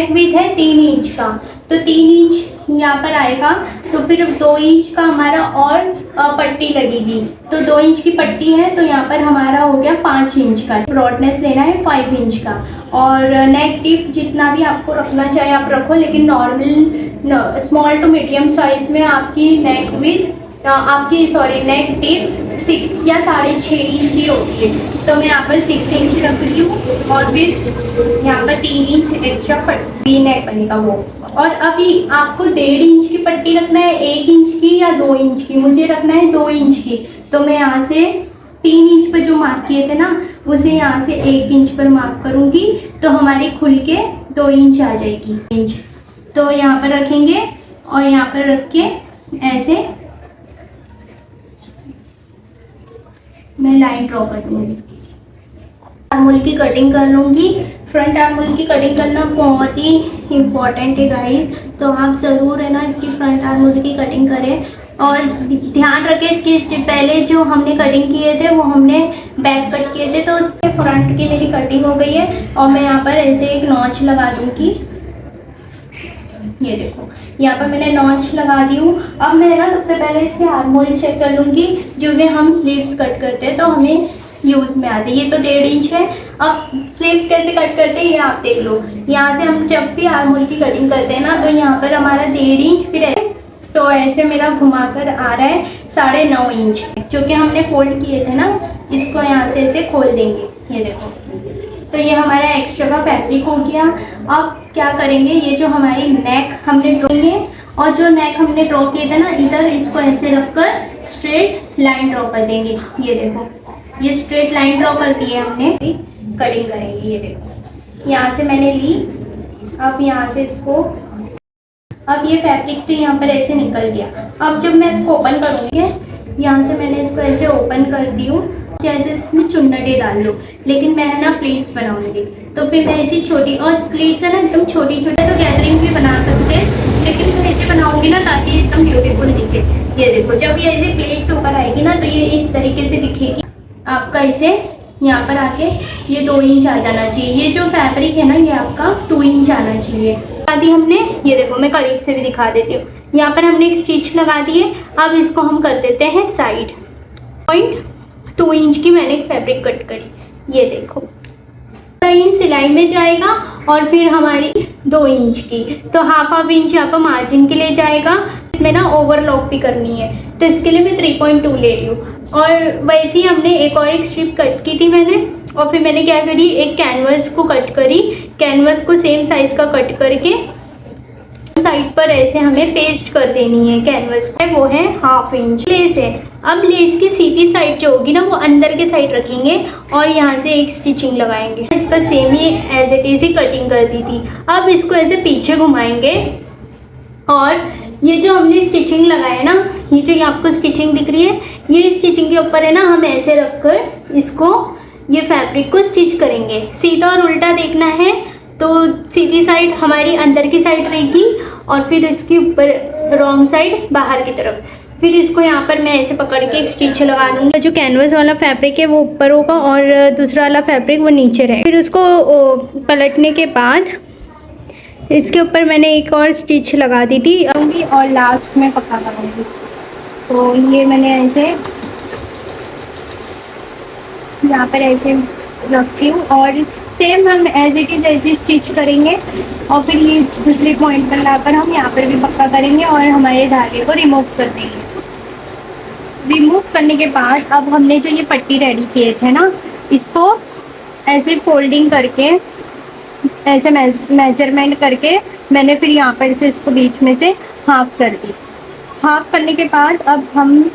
नेक width है 3 inch का, तो 3 इंच यहाँ पर आएगा। तो फिर 2 इंच का हमारा और पट्टी लगेगी, तो 2 इंच की पट्टी है, तो यहाँ पर हमारा हो गया 5 इंच का। ब्रॉडनेस लेना है 5 इंच का, और नेक टिप जितना भी आपको रखना चाहे आप रखो, लेकिन normal small to medium size में आपकी नेक विड्थ नेक टिप 6 या 6.5 इंच ही होती है। तो मैं यहाँ पर 6 इंच रख रही हूँ, और फिर यहाँ पर 3 इंच एक्स्ट्रा पट्टी नेक बनेगा वो। और अभी आपको 1.5 इंच की पट्टी रखना है, 1 इंच की या 2 इंच की? मुझे रखना है 2 इंच की, तो मैं यहाँ से 3 इंच पर जो मार्क किए थे ना, उसे यहाँ से 1 इंच पर मार्क करूँगी, तो हमारी खुल के 2 इंच आ जाएगी इंच। तो यहाँ पर रखेंगे और यहाँ पर रख के ऐसे मैं लाइन ड्रॉ कर दूँगी। आर्महोल की कटिंग कर लूँगी। फ्रंट आर्महोल की कटिंग करना बहुत ही इम्पॉर्टेंट है गाइस, तो आप ज़रूर है ना इसकी फ्रंट आर्महोल की कटिंग करें। और ध्यान रखें कि पहले जो हमने कटिंग किए थे वो हमने बैक कट किए थे, तो फ्रंट की मेरी कटिंग हो गई है। और मैं यहाँ पर ऐसे एक नॉच लगा दूँगी, ये देखो यहाँ पर मैंने नॉच लगा दी हूँ। अब मैं ना सबसे पहले इसके आर्महोल चेक कर लूँगी, जो भी हम स्लीव्स कट करते हैं तो हमें यूज़ में आते हैं। ये तो 1.5 इंच है। अब स्लीव्स कैसे कट करते हैं ये आप देख लो। यहाँ से हम जब भी आर्महोल की कटिंग करते हैं ना, तो यहाँ पर हमारा 1.5 इंच, फिर तो ऐसे मेरा घुमाकर आ रहा है 9.5 इंच, जो कि हमने फोल्ड किए थे ना, इसको यहाँ से ऐसे खोल देंगे, ये देखो। तो ये हमारा एक्स्ट्रा का फैब्रिक हो गया। अब क्या करेंगे, ये जो हमारी नेक हमने ड्रॉ की है, और जो नेक हमने ड्रॉ किए थे ना, इधर इसको ऐसे रखकर स्ट्रेट लाइन ड्रॉ कर देंगे। ये देखो, ये स्ट्रेट लाइन ड्रॉ कर दी है हमने, कटिंग करेंगे। ये देखो यहाँ से मैंने ली, अब यहाँ से इसको, अब ये फैब्रिक तो यहाँ पर ऐसे निकल गया। अब जब मैं इसको ओपन करूँगी, यहाँ से मैंने इसको ऐसे ओपन कर दी हूँ, चाहे तो इसमें चुन्नटे डाल लो, लेकिन मैं है ना प्लेट्स बनाऊंगी, तो फिर मैं ऐसी छोटी, और प्लेट्स है ना एकदम छोटी छोटी, तो गैदरिंग भी बना सकते हैं, लेकिन मैं ऐसे बनाऊंगी ना ताकि एकदम ब्यूटीफुल दिखे। ये देखो, जब ये ऐसे प्लेट्स ऊपर आएगी ना, तो ये इस तरीके से दिखेगी आपका। ऐसे यहाँ पर आके ये 2 इंच आ जाना चाहिए। ये जो फैब्रिक है ना, ये आपका 2 इंच आना चाहिए। दी हमने, ये देखो मैं करीब से भी दिखा देती हूँ। यहाँ पर हमने एक स्टिच लगा दी है। अब इसको हम कर देते हैं साइड। 0.2 इंच की मैंने एक फैब्रिक कट करी, ये देखो 3 इंच सिलाई में जाएगा, और फिर हमारी 2 इंच की, तो हाफ इंच यहाँ पर मार्जिन के लिए जाएगा। इसमें ना ओवरलॉक भी करनी है, तो इसके लिए मैं 3.2 ले रही हूँ। और वैसे ही हमने एक स्ट्रिप कट की थी मैंने, और फिर मैंने क्या करी, एक कैनवस को कट करी, कैनवस को सेम साइज का कट करके साइड पर ऐसे हमें पेस्ट कर देनी है। कैनवस को वो है 1/2 इंच। लेस है, अब लेस की सीधी साइड जो होगी ना, वो अंदर के साइड रखेंगे और यहाँ से एक स्टिचिंग लगाएंगे। इसका सेम ही एज इट इज ही कटिंग कर दी थी। अब इसको ऐसे पीछे घुमाएंगे, और ये जो हमने स्टिचिंग लगाया ना, ये जो आपको स्टिचिंग दिख रही है, ये स्टिचिंग के ऊपर है ना, हम ऐसे रखकर इसको, ये फैब्रिक को स्टिच करेंगे। सीधा और उल्टा देखना है, तो सीधी साइड हमारी अंदर की साइड रहेगी, और फिर इसके ऊपर रॉन्ग साइड बाहर की तरफ। फिर इसको यहाँ पर मैं ऐसे पकड़ के एक स्टिच लगा दूँगी। जो कैनवस वाला फैब्रिक है वो ऊपर होगा, और दूसरा वाला फैब्रिक वो नीचे रहेगा। फिर उसको पलटने के बाद इसके ऊपर मैंने एक और स्टिच लगा दी थी, और लास्ट में पक्का करूँगी। तो ये मैंने ऐसे यहाँ पर ऐसे रखती हूँ, और सेम हम एज इट इज़ ऐसे स्टिच करेंगे, और फिर ये दूसरे पॉइंट पर लाकर हम यहाँ पर भी पक्का करेंगे, और हमारे धागे को रिमूव कर देंगे। रिमूव करने के बाद अब हमने जो ये पट्टी रेडी किए थे ना, इसको ऐसे फोल्डिंग करके, ऐसे मेजरमेंट करके मैंने फिर यहाँ पर से इसको बीच में से हाफ कर दी। हाफ करने के बाद अब हम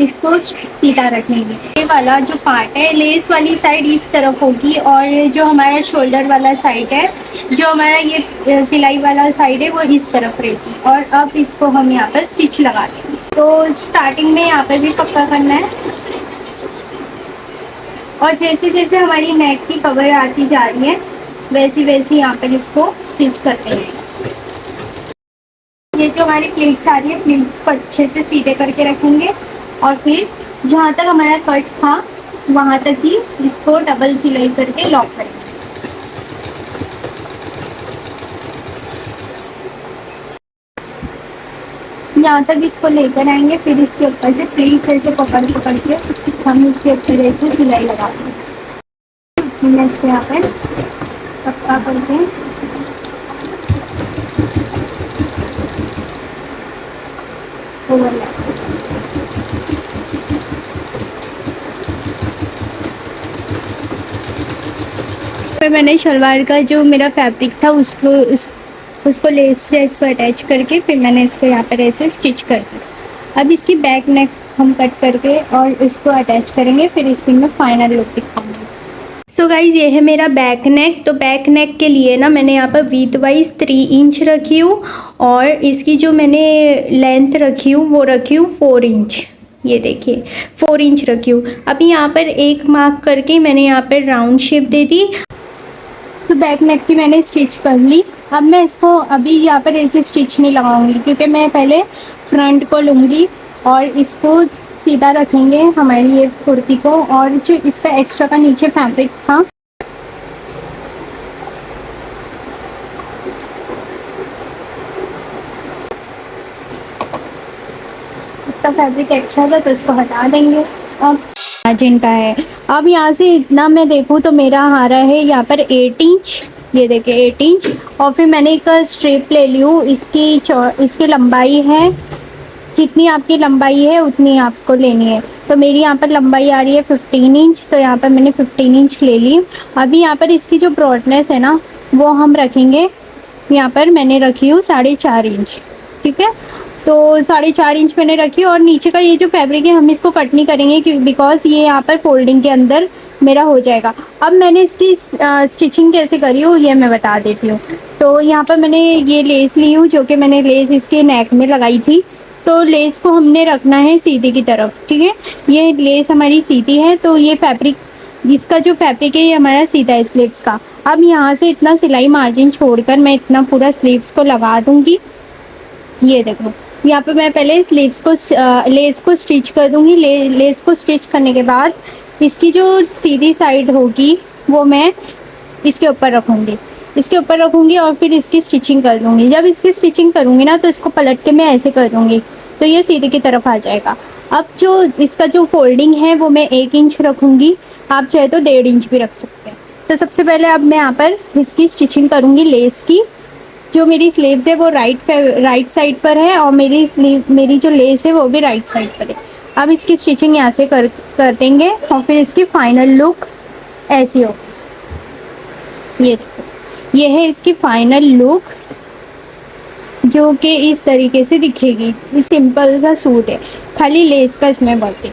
इसको सीधा रखेंगे। ये वाला जो पार्ट है, लेस वाली साइड इस तरफ होगी, और जो हमारा शोल्डर वाला साइड है, जो हमारा ये सिलाई वाला साइड है, वो इस तरफ रहेगी। और अब इसको हम यहाँ पर स्टिच लगा देंगे। तो स्टार्टिंग में यहाँ पर भी पक्का करना है, और जैसे जैसे हमारी नेक की कवर आती जा रही है, वैसी वैसी यहाँ पर इसको स्टिच करते हैं। ये जो हमारी प्लेट्स आ रही है, प्लेट्स को अच्छे से सीधे करके रखेंगे, और फिर जहाँ तक हमारा कट था वहाँ तक ही इसको डबल सिलाई करके लॉक करेंगे। यहाँ तक इसको लेकर आएंगे, फिर इसके ऊपर से प्लीज ऐसे पकड़ पकड़ के हम इसके ऊपर ऐसे सिलाई लगा देंगे। मैं इसको यहाँ पे पक्का करके ओवरलैप। फिर मैंने शलवार का जो मेरा फैब्रिक था उसको लेस से इसको अटैच करके फिर मैंने इसको यहाँ पर ऐसे स्टिच कर दिया। अब इसकी बैक नेक हम कट करके और इसको अटैच करेंगे, फिर इसकी मैं फाइनल लुक दिखाऊंगी। सो गाइज ये है मेरा बैक नेक। तो बैक नेक के लिए ना मैंने यहाँ पर विथ वाइज 3 इंच रखी हूँ और इसकी जो मैंने लेंथ रखी हूँ वो रखी हूँ 4 इंच। ये देखिए 4 इंच रखी हूँ। अभी यहाँ पर एक मार्क करके मैंने यहाँ पर राउंड शेप दे दी। सो बैक नेक की मैंने स्टिच कर ली। अब मैं इसको अभी यहाँ पर ऐसे स्टिच नहीं लगाऊंगी, क्योंकि मैं पहले फ्रंट को लूँगी और इसको सीधा रखेंगे हमारी ये कुर्ती को, और जो इसका एक्स्ट्रा का नीचे फैब्रिक था इतना फैब्रिक एक्स्ट्रा था तो इसको हटा देंगे। अब मार्जिन का है, अब यहाँ से इतना मैं देखूँ तो मेरा आ रहा है यहाँ पर 8 इंच। ये देखिए 8 इंच। और फिर मैंने एक स्ट्रिप ले ली हूँ, इसकी लंबाई है, जितनी आपकी लंबाई है उतनी आपको लेनी है। तो मेरी यहाँ पर लंबाई आ रही है 15 इंच, तो यहाँ पर मैंने 15 इंच ले ली। अभी यहाँ पर इसकी जो ब्रॉडनेस है ना वो हम रखेंगे, यहाँ पर मैंने रखी हूँ 4.5 इंच। ठीक है, तो 4.5 इंच मैंने रखी। और नीचे का ये जो फैब्रिक है हम इसको कट नहीं करेंगे, क्योंकि बिकॉज ये यहाँ पर फोल्डिंग के अंदर मेरा हो जाएगा। अब मैंने इसकी स्टिचिंग कैसे करी हो ये मैं बता देती हूँ। तो यहाँ पर मैंने ये लेस ली हूँ, जो कि मैंने लेस इसके नेक में लगाई थी। तो लेस को हमने रखना है सीधी की तरफ। ठीक है, ये लेस हमारी सीधी है, तो ये फैब्रिक, इसका जो फैब्रिक है ये हमारा सीधा है स्लीव्स का। अब यहाँ से इतना सिलाई मार्जिन छोड़कर मैं इतना पूरा स्लीव्स को लगा दूँगी। ये देखो यहाँ पे मैं पहले स्लीव्स को लेस को स्टिच कर दूँगी। लेस को स्टिच करने के बाद इसकी जो सीधी साइड होगी वो मैं इसके ऊपर रखूँगी और फिर इसकी स्टिचिंग कर दूँगी। जब इसकी स्टिचिंग करूँगी ना तो इसको पलट के मैं ऐसे कर दूँगी, तो ये सीधे की तरफ आ जाएगा। अब जो इसका जो फोल्डिंग है वो मैं 1 इंच रखूँगी, आप चाहे तो 1.5 इंच भी रख सकते हैं। तो सबसे पहले अब मैं यहाँ पर इसकी स्टिचिंग करूँगी लेस की। जो मेरी स्लीव्स है वो राइट साइड पर है और मेरी जो लेस है वो भी राइट साइड पर है। अब इसकी स्टिचिंग यहाँ से कर देंगे और फिर इसकी फाइनल लुक ऐसी होगी। ये देखो ये है इसकी फाइनल लुक, जो कि इस तरीके से दिखेगी। ये सिंपल सा सूट है, खाली लेस का इसमें वर्क है।